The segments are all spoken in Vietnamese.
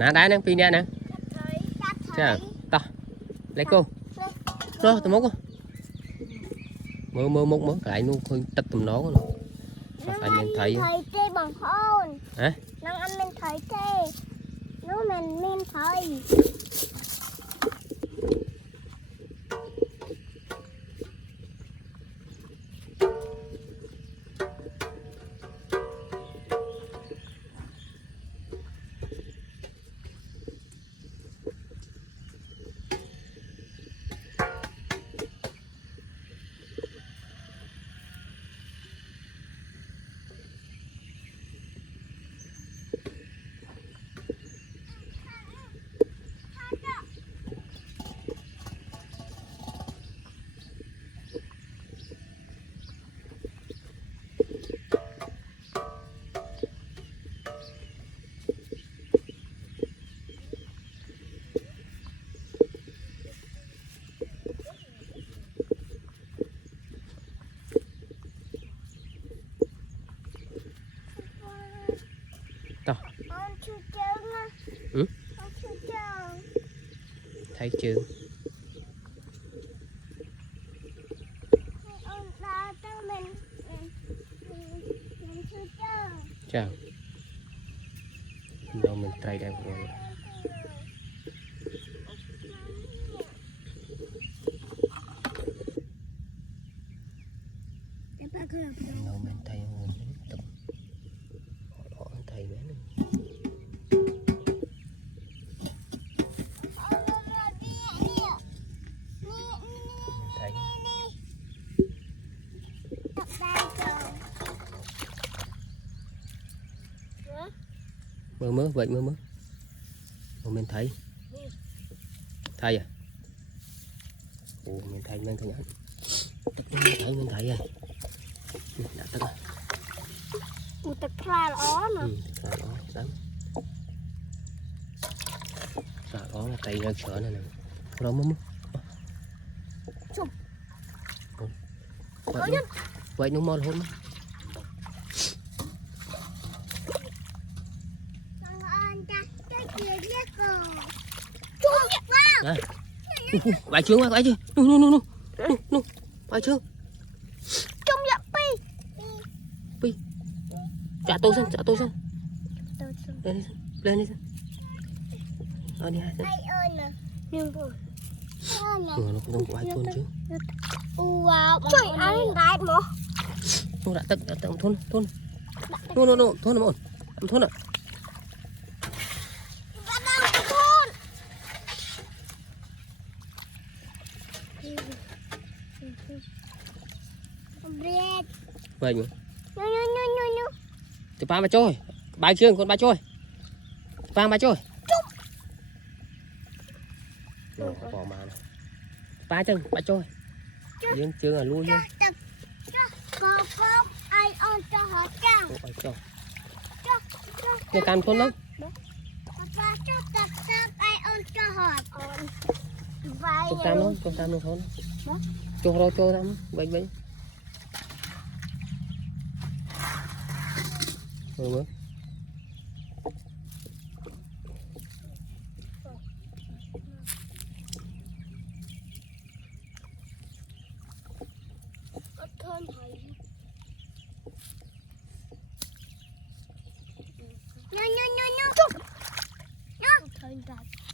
nã đá nè pin nè nè chà to lấy cô đó tụi mốt mơ mốt lại luôn hơi tắt tụm nó luôn phải mình thấy tê bằng hôn hả nó ăn mình thấy tê nó mình thấy ừ? Thấy chưa chào đâu mình tay đang rồi đâu mình tay tập họ thầy bé này mơ vậy mơ mình thấy à ồ mình thấy mình thấy nhá mình thấy rồi đã tức rồi một tật ra ó mà ra ó lắm ra ó là tay ra sữa này nè đó mơ vậy nó mòn hôn bài trướng bài chứ nu bài trướng trong dạ pi trả tôi xem lên đi đi hai xem nó cũng không có ai thôn chứ trời ơi đại mà thôn đã tận thôn thôn à vậy mà từ ba mà trôi bài trương con ba trôi vang ba trôi bỏ mà ba chân ba trôi dương chương là luôn luôn ai on cho họ chăng cái cam thôn lắm ai on cho họ cho cam nó thôn cho lắm vậy mơ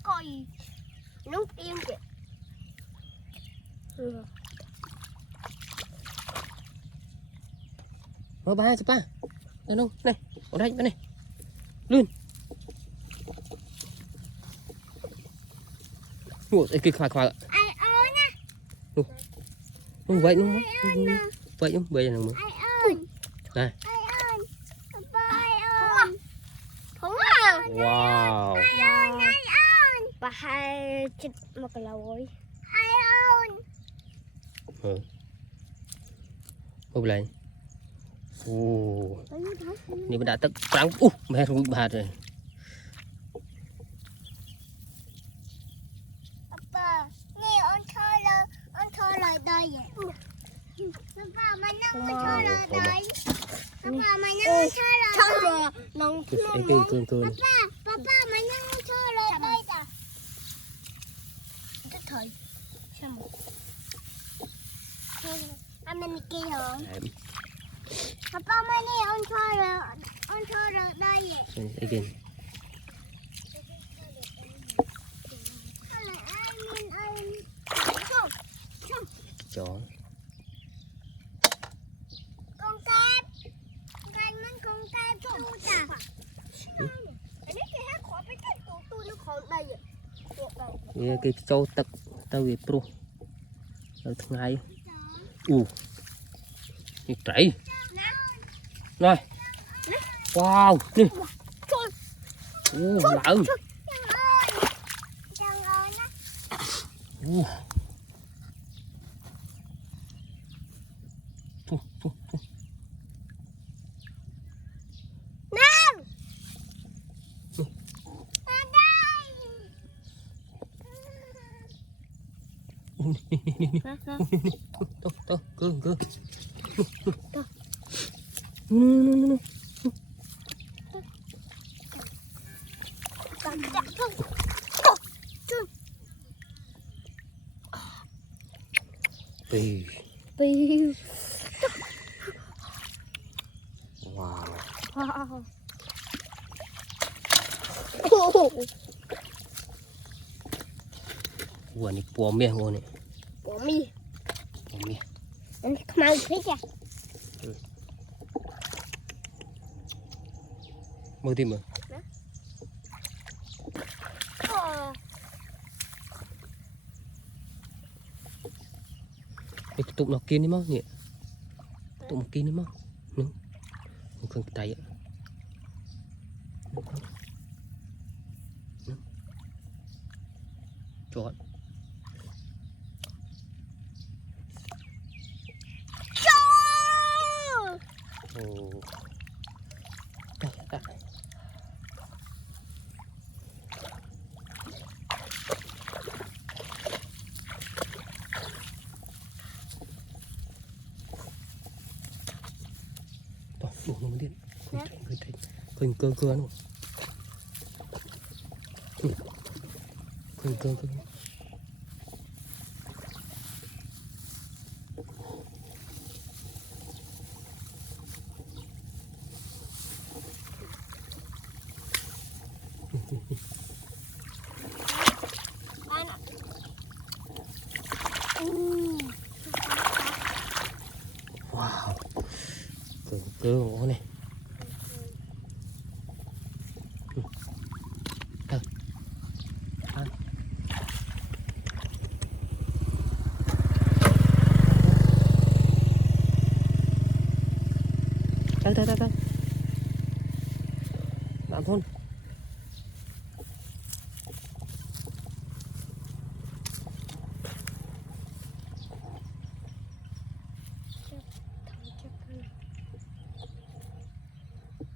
coi nút im kìa mơ ba đâu này ở đây bên này luôn ủa cái khoai ai ơi nè vậy đúng vậy đúng bây giờ nào mơ ai ơi này ai ơi ai ơi thúng à wow ai ơi bà hai chích một cái lầu ai ơi hộp lạiนี่มันđã tức trắng mẹ rồi bà rồi Papa nè on thôi lời đây vậy Papa mày nâng thôi lời đây Papa mày nâng thôi lời đây cái cương Papa mày nâng thôi anh mình kia rồi Đấy. papa mới đi on thôi rồi đây vậy Again. Chó. Con tép nó con tép tu chà cái này hát khỏi phải cái tu nó khỏi đây vậy Cái châu tật tao về pro ở thằng này cái trái rồi wow nè lợn cương Pì. Wow. Gua ni puameh gua ni. Puameh. Ini kemana saja? Mau tim à? Cái tụm nó kia đi mau nhỉ? Tụm kia đi mau. Nâng. Không tay ạ. Nâng. Chọn. Ồ. Đây. Đủ nó đi. Khơi cơ nó. Khơi cơ. Wow. Cơ ngõ này. Đây. Bạn thôn.